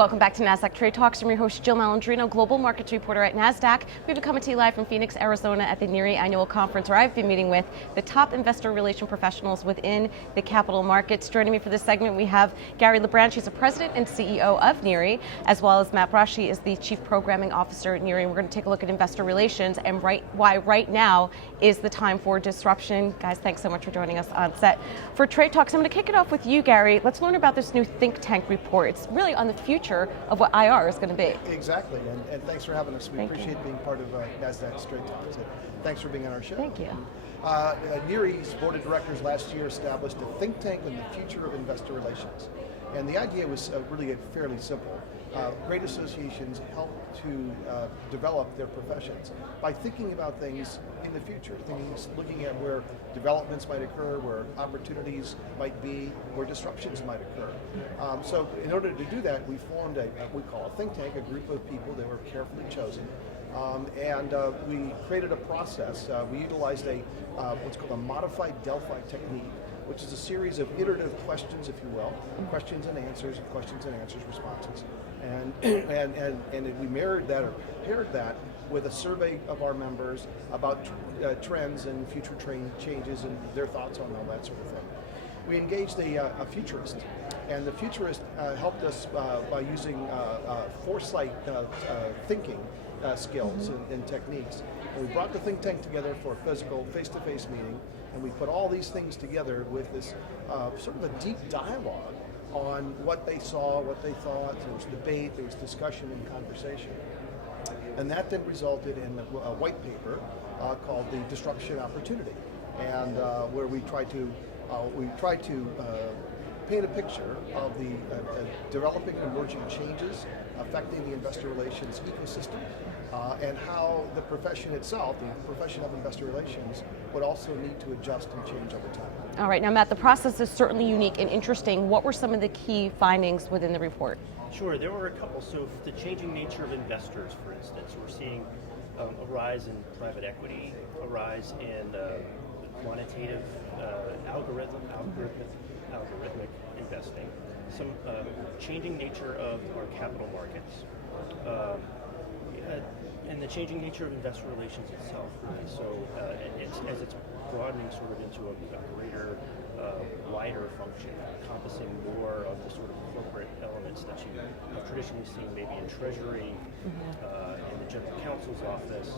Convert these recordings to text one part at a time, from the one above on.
Welcome back to Nasdaq Trade Talks. I'm your host, Jill Malandrino, Global Markets Reporter at Nasdaq. We've been coming to you live from Phoenix, Arizona at the NERI Annual Conference, where I've been meeting with the top investor relation professionals within the capital markets. Joining me for this segment, we have Gary LeBranch. He's the president and CEO of NERI, as well as Matt Braschi is the chief programming officer at NERI. We're going to take a look at investor relations and why right now is the time for disruption. Guys, thanks so much for joining us on set. For Trade Talks, I'm going to kick it off with you, Gary. Let's learn about this new think tank report. It's really on the future of what IR is going to be. Exactly, and thanks for having us. We appreciate being part of Nasdaq's Trade Talks. Thanks for being on our show. Thank you. NERI's board of directors last year established a think tank on the future of investor relations. And the idea was really fairly simple. Great associations help to develop their professions by thinking about things in the future, looking at where developments might occur, where opportunities might be, where disruptions might occur. So in order to do that, we formed what we call a think tank, a group of people that were carefully chosen. And we created a process. We utilized what's called a modified Delphi technique, which is a series of iterative questions, if you will, questions and answers responses. And we mirrored that or paired that with a survey of our members about trends and future changes and their thoughts on all that sort of thing. We engaged a futurist, and the futurist helped us by using foresight thinking skills and techniques. And we brought the think tank together for a physical face-to-face meeting, and we put all these things together with this sort of a deep dialogue on what they saw, what they thought. There was debate, there was discussion and conversation. And that then resulted in a white paper called The Disruption Opportunity, and where we try to paint a picture of the developing and emerging changes affecting the investor relations ecosystem, and how the profession itself, the profession of investor relations, would also need to adjust and change over time. All right, now Matt, the process is certainly unique and interesting. What were some of the key findings within the report? Sure, there were a couple. So the changing nature of investors, for instance, we're seeing a rise in private equity, a rise in quantitative algorithmic investing, some changing nature of our capital markets, and the changing nature of investor relations itself, really. So as it's broadening sort of into a greater, wider function, encompassing more of the sort of corporate elements that you have traditionally seen maybe in Treasury, in the General Counsel's office,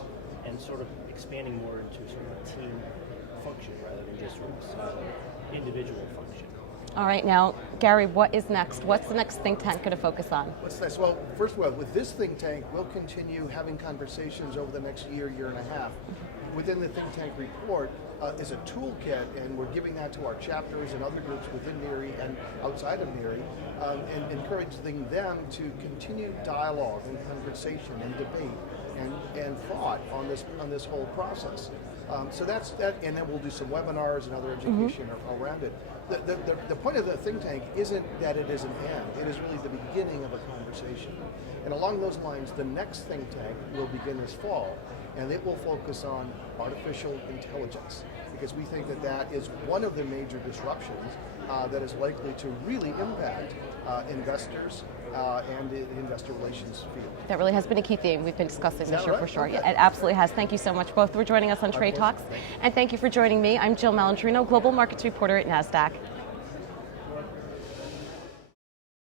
and sort of expanding more into sort of a team function rather than just sort of individual function. All right, now, Gary, what is next? What's the next think tank going to focus on? What's next? Well, first of all, with this think tank, we'll continue having conversations over the next year and a half. Within the think tank report is a toolkit, and we're giving that to our chapters and other groups within NERI and outside of NERI, and encouraging them to continue dialogue and conversation and debate and thought on this whole process. So that's that, and then we'll do some webinars and other education around it. The point of the think tank isn't that it is an end, it is really the beginning of a conversation. And along those lines, the next think tank will begin this fall, and it will focus on artificial intelligence, because we think that is one of the major disruptions that is likely to really impact investors and the investor relations field. That really has been a key theme we've been discussing this year, right? for sure. Okay. Yeah, it absolutely has. Thank you so much both for joining us on Trade Talks. And thank you for joining me. I'm Jill Malandrino, Global Markets Reporter at Nasdaq.